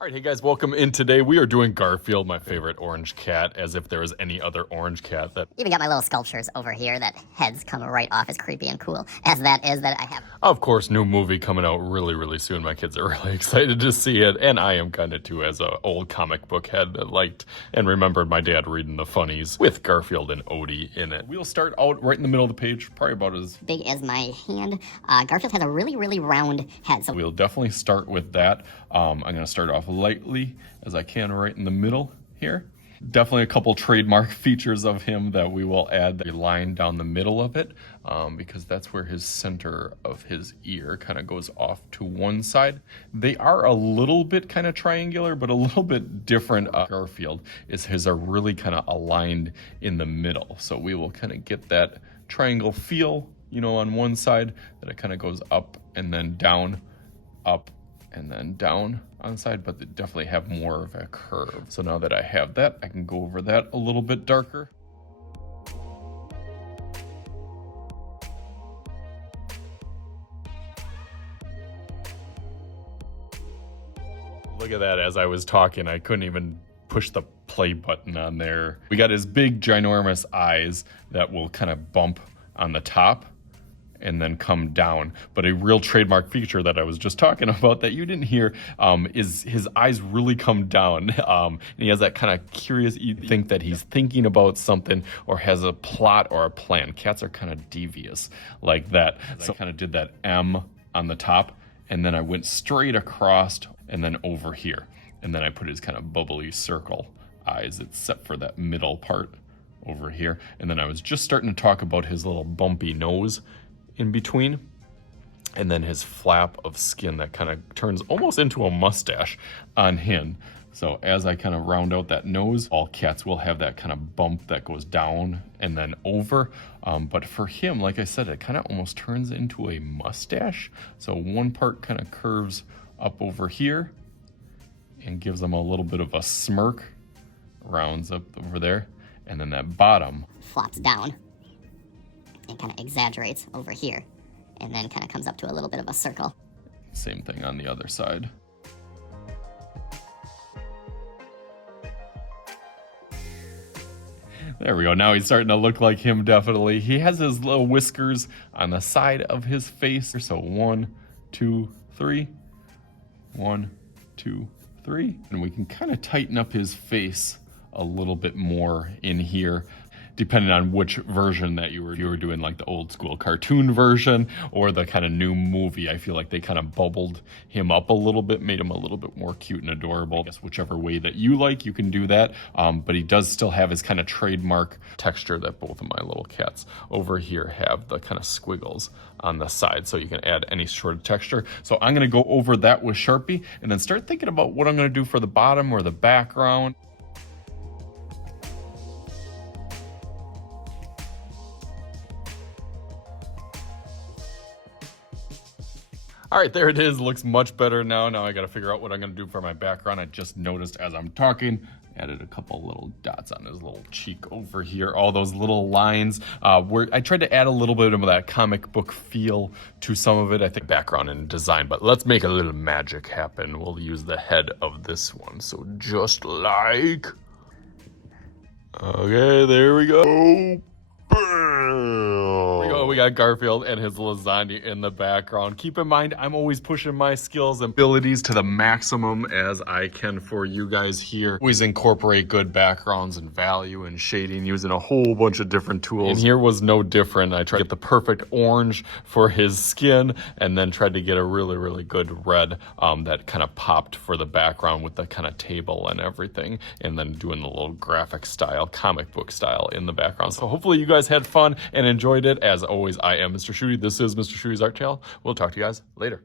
All right, hey guys, welcome in today. We are doing Garfield, my favorite orange cat, as if there was any other orange cat that... Even got my little sculptures over here that heads come right off as creepy and cool as that is that I have. Of course, new movie coming out really soon. My kids are really excited to see it, and I am kind of too, as an old comic book head that liked and remembered my dad reading the funnies with Garfield and Odie in it. We'll start out right in the middle of the page, probably about as big as my hand. Garfield has a really round head. So we'll definitely start with that. I'm going to start off lightly as I can right in the middle here. Definitely a couple trademark features of him that we will add a line down the middle of it because that's where his center of his ear kind of goes off to one side. They are a little bit kind of triangular, but a little bit different. Garfield is his are really kind of aligned in the middle. So we will kind of get that triangle feel, you know, on one side that it kind of goes up and then down, up and then down on the side, but they definitely have more of a curve. So now that I have that, I can go over that a little bit darker. Look at that, as I was talking, I couldn't even push the play button on there. We got his big, ginormous eyes that will kind of bump on the top and then come down. But a real trademark feature that I was just talking about that you didn't hear is his eyes really come down. And he has that kind of curious, you think that he's thinking about something or has a plot or a plan. Cats are kind of devious like that. So I kind of did that M on the top, and then I went straight across and then over here. And then I put his kind of bubbly circle eyes, except for that middle part over here. And then I was just starting to talk about his little bumpy nose in between, and then his flap of skin that kind of turns almost into a mustache on him. So as I kind of round out that nose, all cats will have that kind of bump that goes down and then over. But for him, like I said, it kind of almost turns into a mustache. So one part kind of curves up over here and gives them a little bit of a smirk, rounds up over there, and then that bottom flops down and kind of exaggerates over here, and then kind of comes up to a little bit of a circle. Same thing on the other side. There we go. Now he's starting to look like him, definitely. He has his little whiskers on the side of his face. So 1, 2, 3. 1, 2, 3. And we can kind of tighten up his face a little bit more in here, depending on which version that you were doing, like the old school cartoon version or the kind of new movie. I feel like they kind of bubbled him up a little bit, made him a little bit more cute and adorable. I guess whichever way that you like, you can do that. But he does still have his kind of trademark texture that both of my little cats over here have, the kind of squiggles on the side. So you can add any sort of texture. So I'm gonna go over that with Sharpie and then start thinking about what I'm gonna do for the bottom or the background. All right, there it is. Looks much better now. Now I got to figure out what I'm going to do for my background. I just noticed as I'm talking, added a couple little dots on his little cheek over here. All those little lines where I tried to add a little bit of that comic book feel to some of it. I think background and design, but let's make a little magic happen. We'll use the head of this one. So just like, okay, there we go. We got Garfield and his lasagna in the background. Keep in mind, I'm always pushing my skills and abilities to the maximum as I can for you guys here. Always incorporate good backgrounds and value and shading using a whole bunch of different tools. And here was no different. I tried to get the perfect orange for his skin and then tried to get a really good red that kind of popped for the background with the kind of table and everything. And then doing the little graphic style, comic book style in the background. So hopefully you guys had fun and enjoyed it. As always, I am Mr. Shooty. This is Mr. Shooty's Art Tale. We'll talk to you guys later.